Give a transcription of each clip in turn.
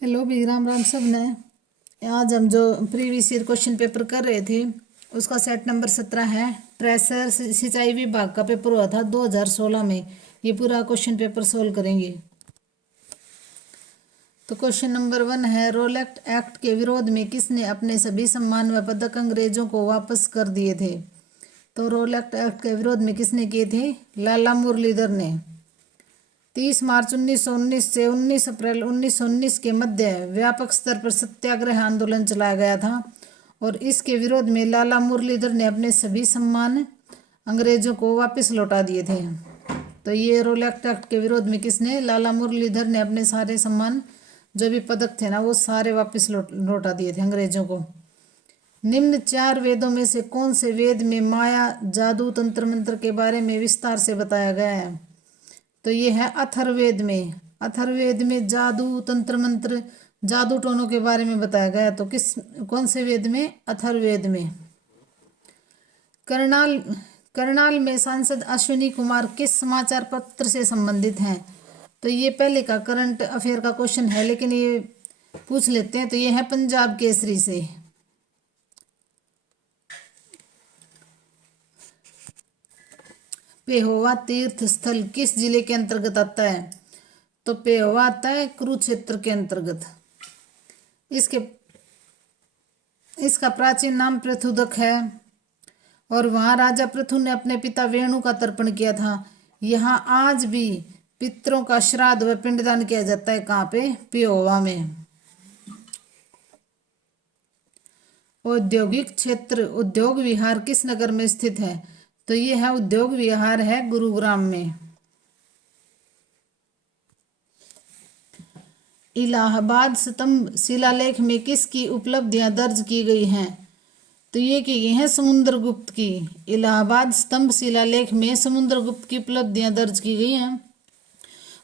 Hello भी राम राम सब ने। आज हम जो प्रीवियस ईयर क्वेश्चन पेपर कर रहे थे उसका सेट नंबर 17 है। ट्रेसर सिंचाई विभाग का पेपर हुआ था 2016 में। ये पूरा क्वेश्चन पेपर सोल्व करेंगे। तो क्वेश्चन नंबर 1 है, रोलेट एक्ट के विरोध में किसने अपने सभी सम्मान व पदक अंग्रेजों को वापस कर दिए थे? तो रोलेट एक्ट के विरोध में किसने किए थे? लाला मुरलीधर ने। 30 मार्च 1919 से 19 अप्रैल 1919 के मध्य व्यापक स्तर पर सत्याग्रह आंदोलन चलाया गया था और इसके विरोध में लाला मुरलीधर ने अपने सभी सम्मान अंग्रेजों को वापस लौटा दिए थे। तो ये रोलेट एक्ट के विरोध में किसने? लाला मुरलीधर ने अपने सारे सम्मान जो भी पदक थे ना वो सारे वापस लौटा दिए थे अंग्रेजों को। निम्न 4 वेदों में से कौन से वेद में माया जादू तंत्र मंत्र के बारे में विस्तार से बताया गया है? तो ये है अथर्ववेद में। अथर्ववेद में जादू तंत्र मंत्र जादू टोनों के बारे में बताया गया। तो कौन से वेद में? अथर्ववेद में। करनाल करनाल में सांसद अश्विनी कुमार किस समाचार पत्र से संबंधित हैं? तो ये पहले का करंट अफेयर का क्वेश्चन है, लेकिन ये पूछ लेते हैं। तो ये है पंजाब केसरी से। पेहोवा तीर्थ स्थल किस जिले के अंतर्गत आता है? तो पेहोवा आता है कुरुक्षेत्र के अंतर्गत। इसका प्राचीन नाम पृथुदक है और वहां राजा पृथु ने अपने पिता वेणु का तर्पण किया था। यहाँ आज भी पितरों का श्राद्ध व पिंडदान किया जाता है। कहाँ पे? पेहोवा में। औद्योगिक क्षेत्र उद्योग विहार किस नगर में स्थित है? तो ये है उद्योग विहार है गुरुग्राम में। इलाहाबाद स्तंभ शिलालेख में किसकी उपलब्धियां दर्ज की गई हैं? तो ये की गई है समुद्रगुप्त की। इलाहाबाद स्तंभ शिलालेख में समुद्रगुप्त की उपलब्धियां दर्ज की गई हैं।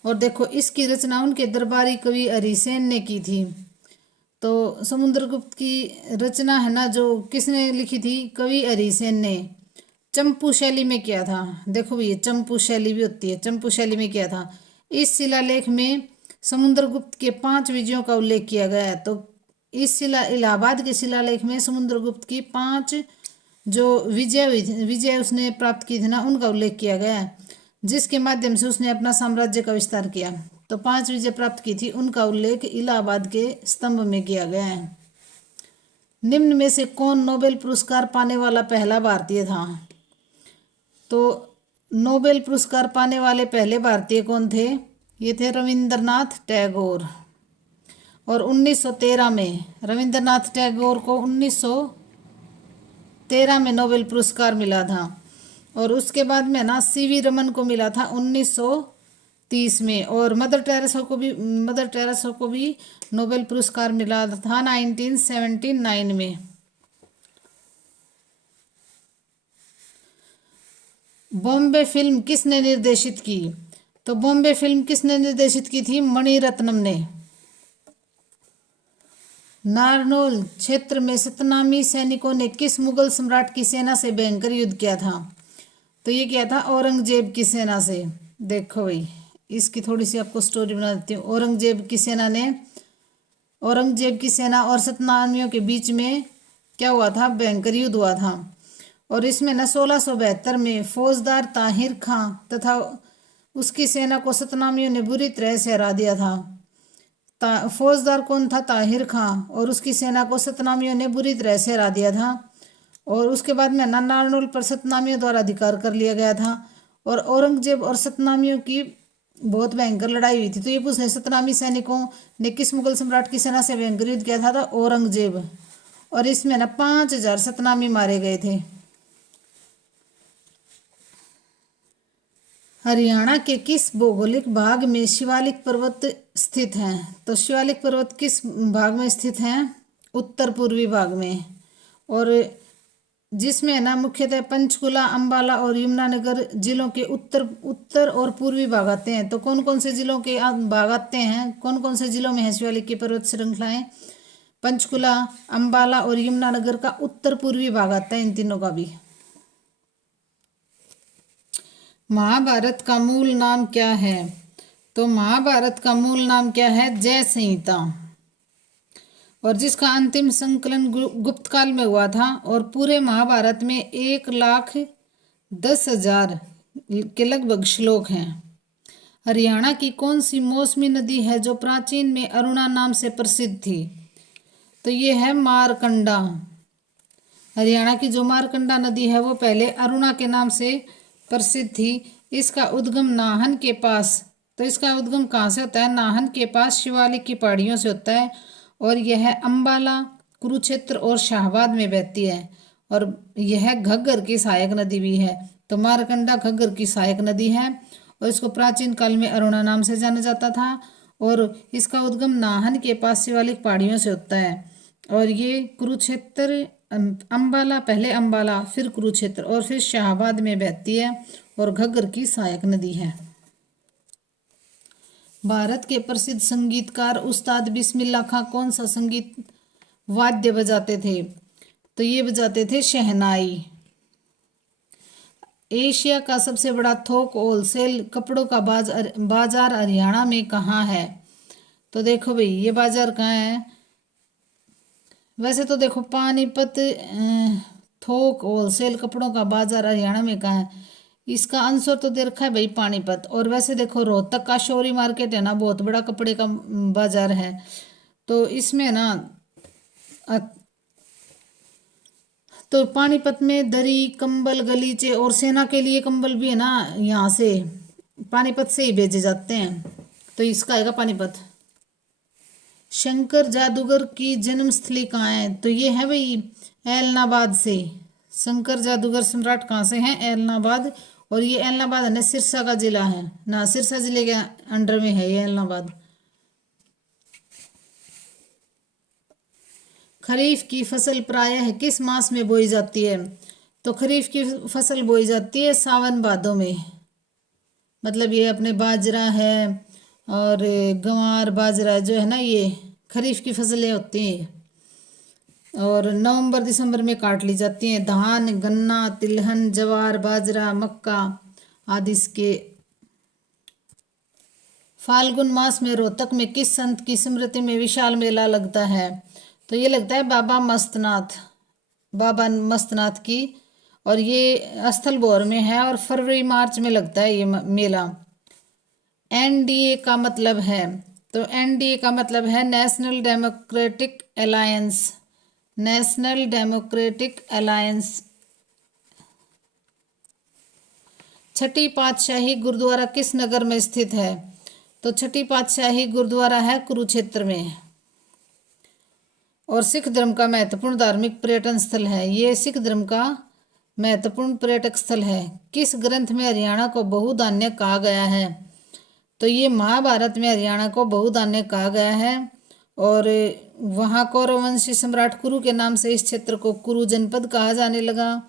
और देखो इसकी रचना उनके दरबारी कवि हरिसेन ने की थी। तो समुद्रगुप्त की रचना है ना जो किसने लिखी थी? कवि हरिसेन ने। चंपू शैली में किया था। देखो ये चंपू शैली भी होती है। चंपू शैली में किया था। इस शिलालेख में समुद्रगुप्त के 5 विजयों का उल्लेख किया गया है। तो इस इलाहाबाद के शिलालेख में समुद्रगुप्त की 5 जो विजय उसने प्राप्त की थी ना उनका उल्लेख किया गया है, जिसके माध्यम से उसने अपना साम्राज्य का विस्तार किया। तो 5 विजय प्राप्त की थी उनका उल्लेख इलाहाबाद के स्तंभ में किया गया है। निम्न में से कौन नोबेल पुरस्कार पाने वाला पहला भारतीय था? तो नोबेल पुरस्कार पाने वाले पहले भारतीय कौन थे? ये थे रविंद्रनाथ टैगोर। और 1913 में रविंद्रनाथ टैगोर को 1913 में नोबेल पुरस्कार मिला था। और उसके बाद में ना सीवी रमन को मिला था 1930 में। और मदर टेरेसा को भी नोबेल पुरस्कार मिला था 1979 में। बॉम्बे फिल्म किसने निर्देशित की? तो बॉम्बे फिल्म किसने निर्देशित की थी? मणिरत्नम ने। नारनौल क्षेत्र में सतनामी सैनिकों ने किस मुगल सम्राट की सेना से भयंकर युद्ध किया था? तो ये किया था औरंगजेब की सेना से। देखो भाई इसकी थोड़ी सी आपको स्टोरी बना देती हूँ। औरंगजेब की सेना और सतनामियों के बीच में क्या हुआ था? भयंकर युद्ध हुआ था। और इसमें न 1672 में फौजदार ताहिर खां तथा उसकी सेना को सतनामियों ने बुरी तरह से हरा दिया था। फौजदार कौन था? ताहिर खां। और उसकी सेना को सतनामियों ने बुरी तरह से हरा दिया था। और उसके बाद में नारनौल पर सतनामियों द्वारा अधिकार कर लिया गया था। और औरंगजेब और सतनामियों की बहुत भयंकर लड़ाई हुई थी। तो ये पूछे सतनामी सैनिकों ने किस मुगल सम्राट की सेना से भयंकर युद्ध किया था? औरंगजेब। और इसमें ना 5000 सतनामी मारे गए थे। हरियाणा के किस भौगोलिक भाग में शिवालिक पर्वत स्थित हैं? तो शिवालिक पर्वत किस भाग में स्थित हैं? उत्तर पूर्वी भाग में। और जिसमें ना मुख्यतः पंचकुला अंबाला और यमुनानगर जिलों के उत्तर और पूर्वी भाग आते हैं। तो कौन कौन से जिलों के भाग आते हैं? कौन कौन से जिलों में है शिवालिक की पर्वत श्रृंखलाएं? पंचकुला अंबाला और यमुनानगर का उत्तर पूर्वी भाग आता है इन तीनों का भी। महाभारत का मूल नाम क्या है? तो महाभारत का मूल नाम क्या है? जय संहिता। और जिसका अंतिम संकलन गुप्त काल में हुआ था, और पूरे महाभारत में 1,10,000 के लगभग श्लोक हैं। हरियाणा की कौन सी मौसमी नदी है जो प्राचीन में अरुणा नाम से प्रसिद्ध थी? तो ये है मारकंडा। हरियाणा की जो मारकंडा नदी है वो पहले अरुणा के नाम से प्रसिद्ध थी। इसका उद्गम नाहन के पास, तो इसका उद्गम कहाँ से होता है? नाहन के पास शिवालिक की पहाड़ियों से होता है, और यह अंबाला, कुरुक्षेत्र और शाहबाद में बहती है, और यह घग्गर की सहायक नदी भी है। तो मारकंडा घग्गर की सहायक नदी है, और इसको प्राचीन काल में अरुणा नाम से जाना जाता था, और इसका उद्गम नाहन के पास शिवालिक पहाड़ियों से होता है, और ये कुरुक्षेत्र, अंबाला, पहले अंबाला, फिर कुरुक्षेत्र और फिर शाहबाद में बहती है, और घग्गर की सहायक नदी है। भारत के प्रसिद्ध संगीतकार उस्ताद बिस्मिल्लाह खां कौन सा संगीत वाद्य बजाते थे? तो ये बजाते थे शहनाई। एशिया का सबसे बड़ा थोक होलसेल कपड़ों का बाजार हरियाणा में कहाँ है? तो देखो भाई, ये बाजार कहाँ है? वैसे तो देखो, पानीपत थोक होलसेल कपड़ों का बाजार हरियाणा में कहाँ है? इसका आंसर तो दे रखा है भाई पानीपत। और वैसे देखो, रोहतक का शौरी मार्केट है ना, बहुत बड़ा कपड़े का बाजार है। तो इसमें ना, तो पानीपत में दरी, कंबल, गलीचे और सेना के लिए कंबल भी है ना, यहाँ से पानीपत से ही भेजे जाते हैं। तो इसका आएगा पानीपत। शंकर जादूगर की जन्मस्थली कहाँ है? तो ये है भाई ऐलनाबाद से। शंकर जादूगर सम्राट कहाँ से हैं? ऐलनाबाद। और ये ऐलनाबाद है ना, सिरसा का जिला है ना, सिरसा जिले के अंडर में है ये ऐलनाबाद। खरीफ की फसल प्रायः किस मास में बोई जाती है? तो खरीफ की फसल बोई जाती है सावन भादों में। मतलब ये अपने बाजरा है और गंवार बाजरा जो है ना, ये खरीफ की फसलें होती हैं, और नवंबर दिसंबर में काट ली जाती हैं। धान, गन्ना, तिलहन, जवार, बाजरा, मक्का आदि इसके। फाल्गुन मास में रोहतक में किस संत की स्मृति में विशाल मेला लगता है? तो ये लगता है बाबा मस्तनाथ की, और ये स्थल भोर में है, और फरवरी मार्च में लगता है ये मेला। एनडीए का मतलब है? तो एनडीए का मतलब है national democratic alliance. National democratic alliance. छठी पातशाही गुरुद्वारा किस नगर में स्थित है? तो छठी पातशाही गुरुद्वारा है कुरुक्षेत्र में। और सिख धर्म का महत्वपूर्ण धार्मिक पर्यटन स्थल है। ये सिख धर्म का महत्वपूर्ण पर्यटक स्थल है। किस ग्रंथ में हरियाणा को बहुधान्य कहा गया है? तो ये महाभारत में हरियाणा को बहुधान्य कहा गया है, और वहाँ कौरववंशी सम्राट कुरु के नाम से इस क्षेत्र को कुरु जनपद कहा जाने लगा।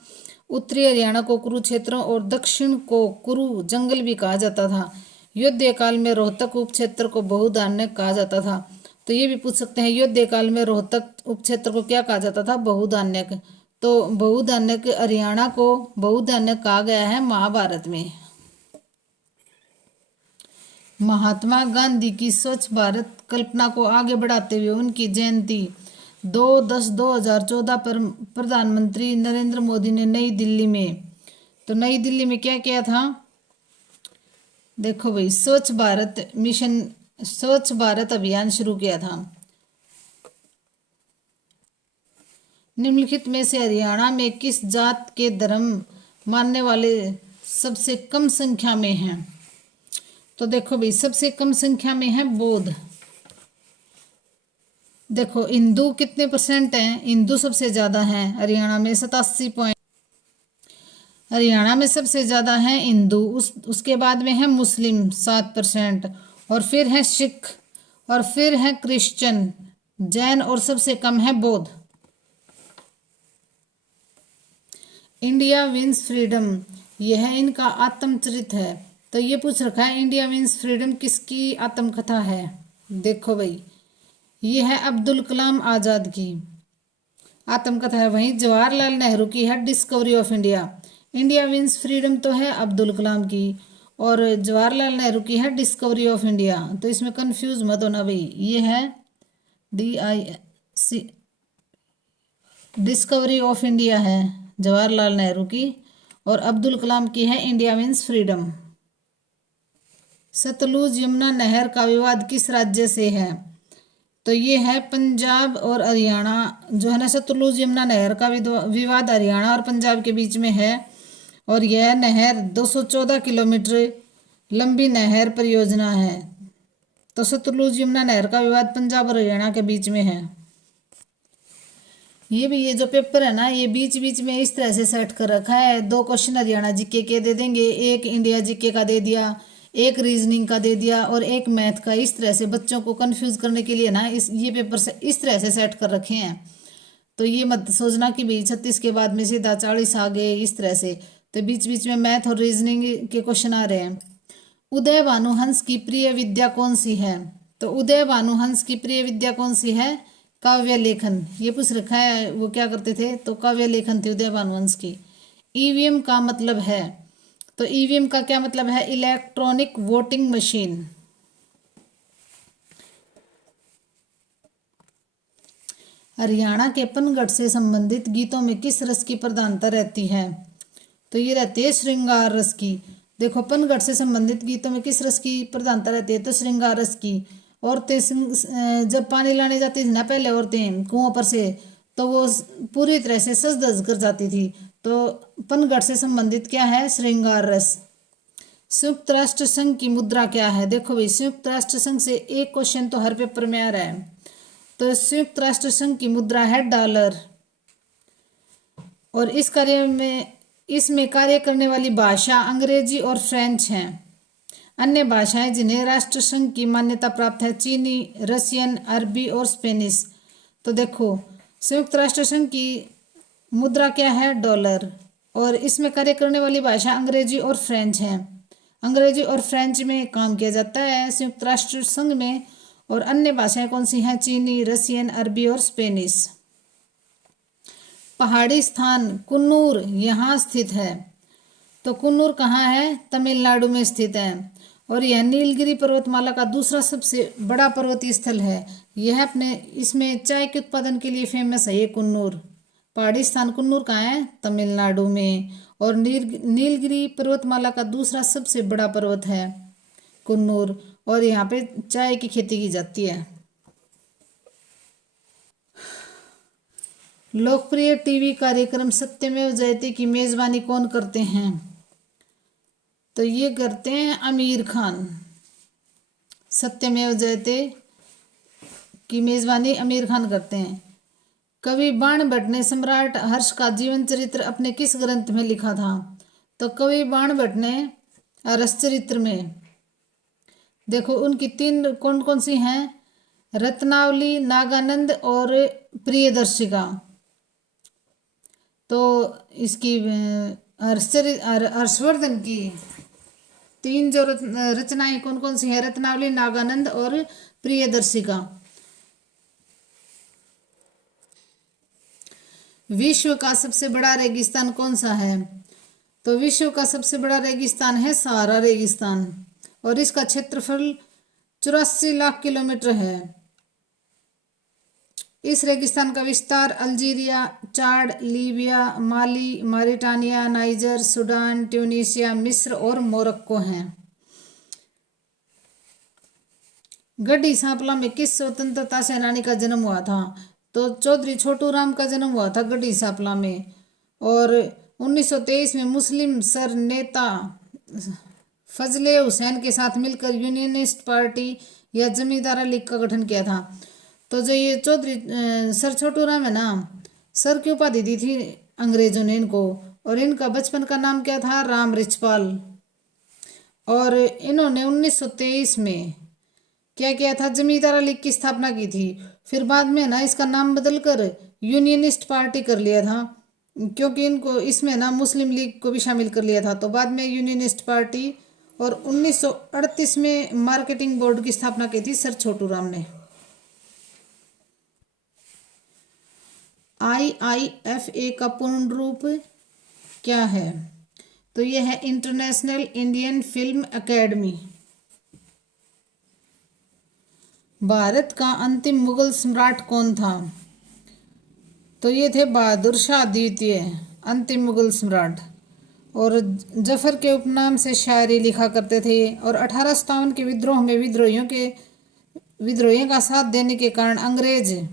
उत्तरी हरियाणा को कुरुक्षेत्र और दक्षिण को कुरु जंगल भी कहा जाता था। युद्ध काल में रोहतक उपक्षेत्र को बहुधान्य कहा जाता था। तो ये भी पूछ सकते हैं, युद्ध काल में रोहतक उपक्षेत्र को क्या कहा जाता था? बहुधान्यक। तो बहुधान्यक हरियाणा को बहुधान्यक कहा गया है महाभारत में। महात्मा गांधी की स्वच्छ भारत कल्पना को आगे बढ़ाते हुए उनकी जयंती 2/10/2014 पर प्रधानमंत्री नरेंद्र मोदी ने नई दिल्ली में, तो नई दिल्ली में क्या किया था? देखो भाई, स्वच्छ भारत मिशन, स्वच्छ भारत अभियान शुरू किया था। निम्नलिखित में से हरियाणा में किस जात के धर्म मानने वाले सबसे कम संख्या में हैं? तो देखो भाई, सबसे कम संख्या में है बौद्ध। देखो हिंदू कितने परसेंट हैं? हिंदू सबसे ज्यादा हैं हरियाणा में 87 हरियाणा में सबसे ज्यादा हैं हिंदू। उसके बाद में है मुस्लिम 7%, और फिर है सिख, और फिर है क्रिश्चियन, जैन, और सबसे कम है बौद्ध। इंडिया विंस फ्रीडम, यह इनका आत्मचरित है। तो ये पूछ रखा है इंडिया विंस फ्रीडम किसकी आत्मकथा है? देखो भाई, ये है अब्दुल कलाम आज़ाद की आत्मकथा है। वहीं जवाहरलाल नेहरू की है discovery of India. India wins freedom तो है अब्दुल कलाम की, और जवाहरलाल नेहरू की है डिस्कवरी ऑफ इंडिया। तो इसमें कंफ्यूज मत होना भाई, ये है डिस्कवरी ऑफ इंडिया है जवाहरलाल नेहरू की, और अब्दुल कलाम की है India means freedom. Sutlej Yamuna नहर का विवाद किस राज्य से है? तो ये है पंजाब और हरियाणा। जो है ना, सतलुज यमुना नहर का विवाद हरियाणा और पंजाब के बीच में है, और यह नहर 214 किलोमीटर लंबी नहर परियोजना है। तो सतलुज यमुना नहर का विवाद पंजाब और हरियाणा के बीच में है। ये जो पेपर है ना, ये बीच बीच में इस तरह से सेट कर रखा है। 2 क्वेश्चन हरियाणा जीके के दे देंगे, एक इंडिया जीके का दे दिया, एक रीजनिंग का दे दिया, और एक मैथ का। इस तरह से बच्चों को कंफ्यूज करने के लिए ना ये पेपर से इस तरह से सेट कर रखे हैं। तो ये मत सोचना कि भाई 36 के बाद में सीधा 40 आ गए, इस तरह से। तो बीच बीच में मैथ और रीजनिंग के क्वेश्चन आ रहे हैं। उदय भानुहंस की प्रिय विद्या कौन सी है? तो उदय भानुहंस की प्रिय विद्या कौन सी है? काव्य लेखन। ये पूछ रखा है वो क्या करते थे, तो काव्य लेखन थी उदय भानुवंश की। ईवीएम का मतलब है? तो ईवीएम का क्या मतलब है? Electronic voting machine. हरियाणा के पनगढ़ से संबंधित गीतों में किस रस की प्रधानता रहती है? तो ये रहती है श्रृंगार रस की। देखो, पनगढ़ से संबंधित गीतों में किस रस की प्रधानता रहती है? तो श्रृंगार रस की। औरतें जब पानी लाने जाती थी ना पहले औरतें कुओं पर से, तो वो पूरी तरह से सज धज कर जाती थी। तो पनगढ़ से संबंधित क्या है? श्रृंगार रस। संयुक्त राष्ट्र संघ की मुद्रा क्या है? देखो भाई, संयुक्त राष्ट्र संघ से एक क्वेश्चन तो हर पेपर में आ रहा है। तो संयुक्त राष्ट्र संघ की मुद्रा है डॉलर। और इसमें कार्य करने वाली भाषा अंग्रेजी और फ्रेंच हैं। अन्य भाषाएं जिन्हें राष्ट्र संघ की मान्यता प्राप्त है चीनी, रशियन, अरबी और स्पेनिश। तो देखो, संयुक्त राष्ट्र संघ की मुद्रा क्या है? डॉलर। और इसमें कार्य करने वाली भाषा अंग्रेजी और फ्रेंच है। अंग्रेजी और फ्रेंच में काम किया जाता है संयुक्त राष्ट्र संघ में। और अन्य भाषाएं कौन सी हैं? चीनी, रशियन, अरबी और स्पेनिश। पहाड़ी स्थान कुन्नूर यहाँ स्थित है। तो कुन्नूर कहाँ है? तमिलनाडु में स्थित है। और यह नीलगिरी पर्वतमाला का दूसरा सबसे बड़ा पर्वतीय स्थल है। यह अपने इसमें चाय के उत्पादन के लिए फेमस है ये कुन्नूर। पहाड़ी स्थान कुन्नूर कहाँ है? तमिलनाडु में। और नीलगिरी पर्वतमाला का दूसरा सबसे बड़ा पर्वत है कुन्नूर। और यहाँ पे चाय की खेती की जाती है। लोकप्रिय टीवी कार्यक्रम सत्यमेव जयते की मेजबानी कौन करते हैं? तो ये करते हैं आमिर खान। सत्यमेव जयते की मेजबानी आमिर खान करते हैं। कवि बाणभट्ट ने सम्राट हर्ष का जीवन चरित्र अपने किस ग्रंथ में लिखा था? तो कवि बाणभट्ट ने हर्ष चरित्र में। देखो, उनकी 3 कौन कौन सी हैं? रत्नावली, नागानंद और प्रियदर्शिका। तो इसकी हर्षवर्धन की 3 जो रचनाएं कौन कौन सी हैं? रत्नावली, नागानंद और प्रियदर्शिका। विश्व का सबसे बड़ा रेगिस्तान कौन सा है? तो विश्व का सबसे बड़ा रेगिस्तान है सहारा रेगिस्तान। और इसका क्षेत्रफल 84 लाख किलोमीटर है। इस रेगिस्तान का विस्तार अल्जीरिया, चाड, लीबिया, माली, मारिटानिया, नाइजर, सूडान, ट्यूनीशिया, मिस्र और मोरक्को हैं। गढ़ी सांपला में किस स्वतंत्रता सेनानी का जन्म हुआ था? तो चौधरी छोटू राम का जन्म हुआ था गढ़ी सांपला में। और 1923 में मुस्लिम सर नेता फजले हुसैन के साथ मिलकर यूनियनिस्ट पार्टी या जमींदारा लीग का गठन किया था। तो जो ये चौधरी सर छोटू राम है ना, सर की उपाधि दी थी अंग्रेजों ने इनको। और इनका बचपन का नाम क्या था? राम रिचपाल। और इन्होंने 1923 में क्या किया था? जमींदारा लीग की स्थापना की थी। फिर बाद में ना इसका नाम बदलकर यूनियनिस्ट पार्टी कर लिया था, क्योंकि इनको इसमें ना मुस्लिम लीग को भी शामिल कर लिया था। तो बाद में यूनियनिस्ट पार्टी। और 1938 में मार्केटिंग बोर्ड की स्थापना की थी सर छोटू राम ने। IIFA का पूर्ण रूप क्या है? तो यह है international Indian film academy. Bharat का अंतिम मुगल सम्राट कौन था? तो ये थे बहादुर शाह द्वितीय, अंतिम मुगल सम्राट, और जफर के उपनाम से शायरी लिखा करते थे। और 1857 के विद्रोह में विद्रोहियों का साथ देने के कारण अंग्रेज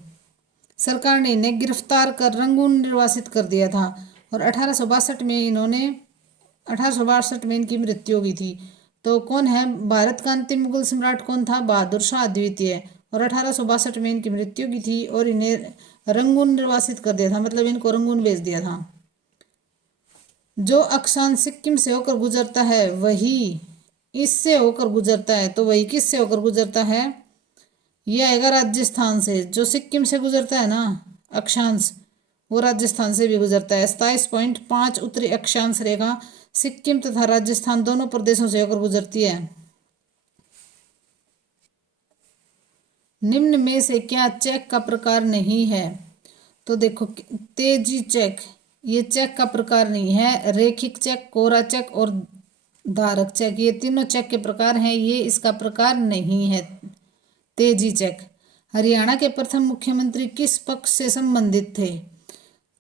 सरकार ने इन्हें गिरफ्तार कर रंगून निर्वासित कर दिया था। और 1862 में इनकी मृत्यु हुई थी। तो कौन है भारत का अंतिम मुगल सम्राट? कौन था? बहादुर शाह द्वितीय। और 1862 में इनकी मृत्यु की थी और इन्हें रंगून निर्वासित कर दिया था, मतलब इनको रंगून भेज दिया था। जो अक्षांश सिक्किम से होकर गुजरता है वही इससे होकर गुजरता है। तो वही किससे होकर गुजरता है? ये आएगा राजस्थान से। जो सिक्किम से गुजरता है ना अक्षांश, वो राजस्थान से भी गुजरता है। 27.5 उत्तरी अक्षांश रेखा सिक्किम तथा राजस्थान दोनों प्रदेशों से होकर गुजरती है। निम्न में से क्या चेक का प्रकार नहीं है? तो देखो, तेजी चेक, ये चेक का प्रकार नहीं है। रेखिक चेक, कोरा चेक और धारक चेक, ये तीनों चेक के प्रकार हैं, ये इसका प्रकार नहीं है। तेजी चेक। हरियाणा के प्रथम मुख्यमंत्री किस पक्ष से संबंधित थे?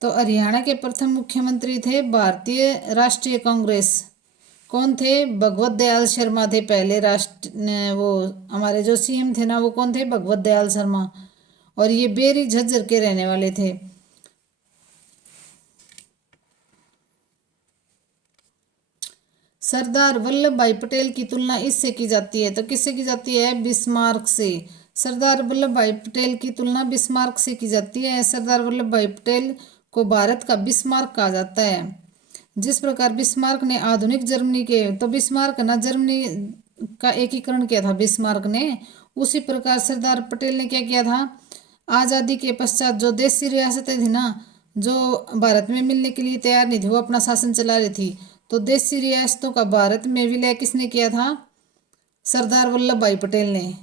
तो हरियाणा के प्रथम मुख्यमंत्री थे भारतीय राष्ट्रीय कांग्रेस। कौन थे? भगवत दयाल शर्मा थे पहले वो हमारे जो सीएम थे ना, वो कौन थे? भगवत दयाल शर्मा। और ये बेरी झज्जर के रहने वाले थे। सरदार वल्लभ भाई पटेल की तुलना इससे की जाती है, तो किससे की जाती है? बिस्मार्क से। सरदार वल्लभ भाई पटेल की तुलना बिस्मार्क से की जाती है। सरदार वल्लभ भाई पटेल को भारत का बिस्मार्क कहा जाता है। जिस प्रकार बिस्मार्क ने आधुनिक जर्मनी के, तो बिस्मार्क ना जर्मनी का एकीकरण किया था बिस्मार्क ने, उसी प्रकार सरदार पटेल ने क्या किया था? आज़ादी के पश्चात जो देशी रियासतें थी ना, जो भारत में मिलने के लिए तैयार नहीं थी, वो अपना शासन चला रही थी, तो देशी रियासतों का भारत में विलय किसने किया था? सरदार वल्लभ भाई पटेल ने।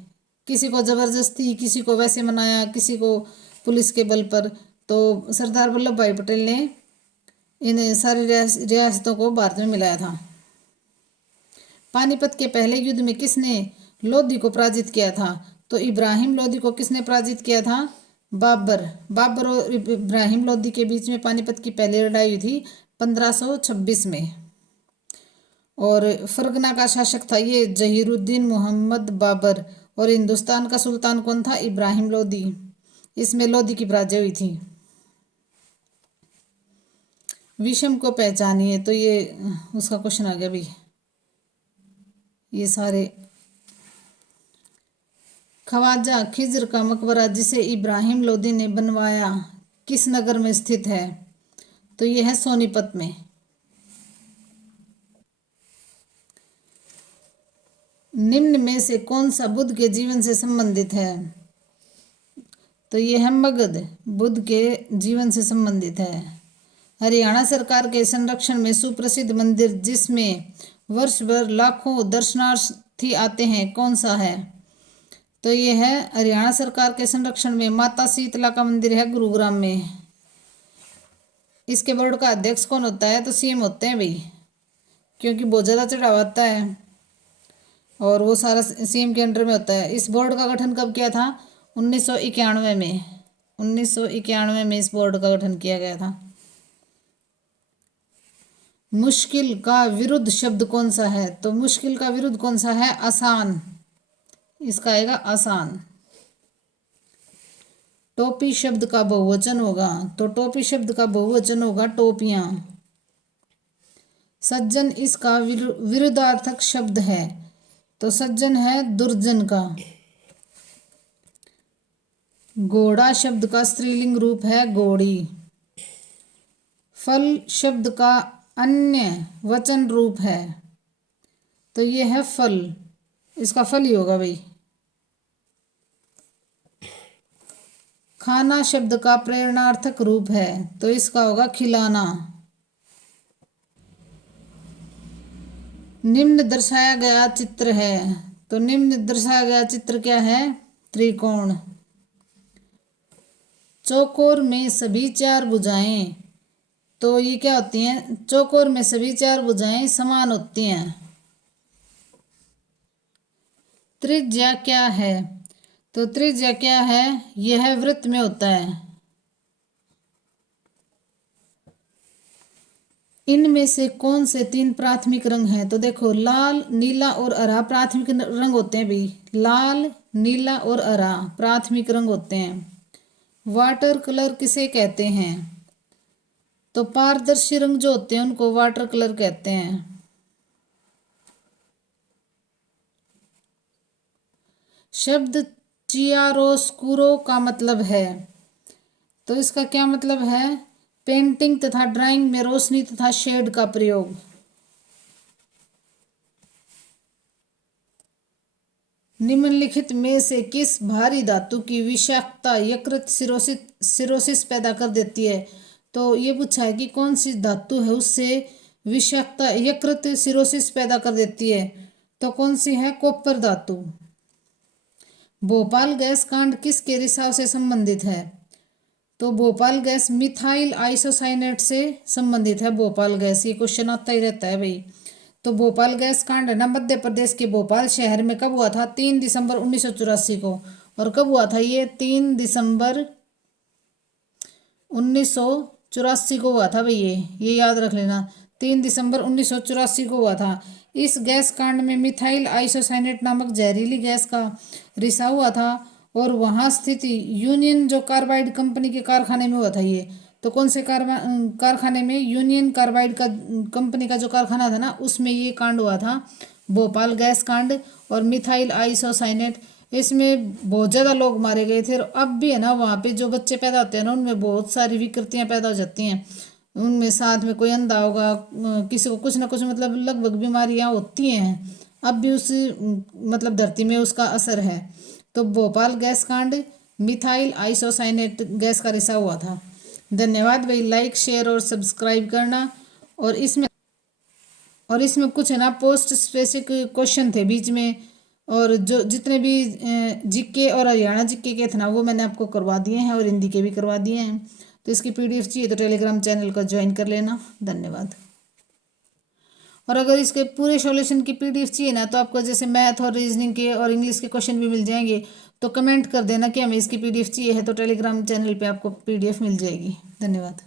किसी को जबरदस्ती, किसी को वैसे मनाया, किसी को पुलिस के बल पर। तो सरदार वल्लभ भाई पटेल ने इन सारी रियासतों को भारत में मिलाया था। पानीपत के पहले युद्ध में किसने लोधी को पराजित किया था? तो इब्राहिम लोधी को किसने पराजित किया था? बाबर और इब्राहिम लोधी के बीच में पानीपत की पहली लड़ाई हुई थी 1526 में। और फरगना का शासक था ये जहीरुद्दीन मोहम्मद बाबर। और हिंदुस्तान का सुल्तान कौन था? इब्राहिम लोधी। इसमें लोधी की पराजय हुई थी। विषम को पहचानिए, तो ये उसका क्वेश्चन आ गया भाई। ये सारे ख्वाजा खिज्र का मकबरा जिसे इब्राहिम लोधी ने बनवाया किस नगर में स्थित है? तो ये है सोनीपत में। निम्न में से कौन सा बुद्ध के जीवन से संबंधित है? तो ये है मगध, बुद्ध के जीवन से संबंधित है। हरियाणा सरकार के संरक्षण में सुप्रसिद्ध मंदिर जिसमें वर्ष भर लाखों दर्शनार्थी आते हैं, कौन सा है? तो ये है हरियाणा सरकार के संरक्षण में माता शीतला का मंदिर है गुरुग्राम में। इसके बोर्ड का अध्यक्ष कौन होता है? तो सीएम होते हैं भाई, क्योंकि बहुत ज़्यादा चढ़ावा आता है और वो सारा सीएम के अंडर में होता है। इस बोर्ड का गठन कब किया था? 1991 में। 1991 में इस बोर्ड का गठन किया गया था। मुश्किल का विरुद्ध शब्द कौन सा है? तो मुश्किल का विरुद्ध कौन सा है? आसान। इसका आएगा आसान। टोपी शब्द का बहुवचन होगा, तो टोपी शब्द का बहुवचन होगा टोपियां। सज्जन इसका विरुद्धार्थक शब्द है, तो सज्जन है दुर्जन का। घोड़ा शब्द का स्त्रीलिंग रूप है घोड़ी। फल शब्द का अन्य वचन रूप है, तो ये है फल। इसका फल ही होगा भाई। खाना शब्द का प्रेरणार्थक रूप है, तो इसका होगा खिलाना। निम्न दर्शाया गया चित्र है, तो निम्न दर्शाया गया चित्र क्या है? त्रिकोण। चौकोर में सभी चार भुजाएं, तो ये क्या होती हैं? चौकोर में सभी चार भुजाएं समान होती हैं। त्रिज्या क्या है? तो त्रिज्या क्या है? यह वृत्त में होता है। इनमें से कौन से 3 प्राथमिक रंग हैं? तो देखो, लाल, नीला और हरा प्राथमिक रंग होते हैं भाई। लाल, नीला और हरा प्राथमिक रंग होते हैं। वाटर कलर किसे कहते हैं? तो पारदर्शी रंग जो होते हैं उनको वाटर कलर कहते हैं। शब्द चियारोस्कुरो का मतलब है? तो इसका क्या मतलब है? पेंटिंग तथा ड्राइंग में रोशनी तथा शेड का प्रयोग। निम्नलिखित में से किस भारी धातु की विषाक्तता यकृत सिरोसिस पैदा कर देती है? तो ये पूछा है कि कौन सी धातु है उससे विषाक्तता यकृत सिरोसिस पैदा कर देती है। तो कौन सी है? कॉपर धातु। भोपाल गैस कांड किसके रिसाव से संबंधित है? तो भोपाल गैस मिथाइल आइसोसाइनेट से संबंधित है। भोपाल गैस, ये क्वेश्चन आता ही रहता है भाई। तो भोपाल गैस कांड है ना मध्य प्रदेश के भोपाल शहर में कब हुआ था? 3 दिसंबर 1984 को। और कब हुआ था ये? 3 दिसंबर 1984 को हुआ था भाई। ये याद रख लेना, 3 दिसंबर 1984 को हुआ था। इस गैस कांड में मिथाइल आइसोसाइनेट नामक जहरीली गैस का रिसाव हुआ था और वहां स्थित यूनियन जो कार्बाइड कंपनी के कारखाने में हुआ था ये। तो कौन से कारखाने में? यूनियन कार्बाइड का कंपनी का जो कारखाना था ना उसमें ये कांड हुआ था, भोपाल गैस कांड। और मिथाइल आइसोसाइनेट, इसमें बहुत ज़्यादा लोग मारे गए थे। और अब भी है ना वहाँ पे जो बच्चे पैदा होते हैं ना उनमें बहुत सारी विकृतियाँ पैदा हो जाती हैं। उनमें साथ में कोई अंधा होगा, किसी को कुछ ना कुछ मतलब लगभग बीमारियाँ होती हैं। अब भी उस मतलब धरती में उसका असर है। तो भोपाल गैस कांड मिथाइल आइसोसाइनेट गैस का रिसाव हुआ था। धन्यवाद भाई। लाइक, शेयर और सब्सक्राइब करना। और इसमें कुछ है ना पोस्ट स्पेसिफिक क्वेश्चन थे बीच में, और जो जितने भी जीके और हरियाणा जीके के थे ना वो मैंने आपको करवा दिए हैं और हिंदी के भी करवा दिए हैं। तो इसकी पीडीएफ चाहिए तो टेलीग्राम चैनल को ज्वाइन कर लेना। धन्यवाद। और अगर इसके पूरे सॉल्यूशन की पीडीएफ चाहिए ना तो आपको जैसे मैथ और रीजनिंग के और इंग्लिश के क्वेश्चन भी मिल जाएंगे। तो कमेंट कर देना कि हमें इसकी पीडीएफ चाहिए है, तो टेलीग्राम चैनल पे आपको पीडीएफ मिल जाएगी। धन्यवाद।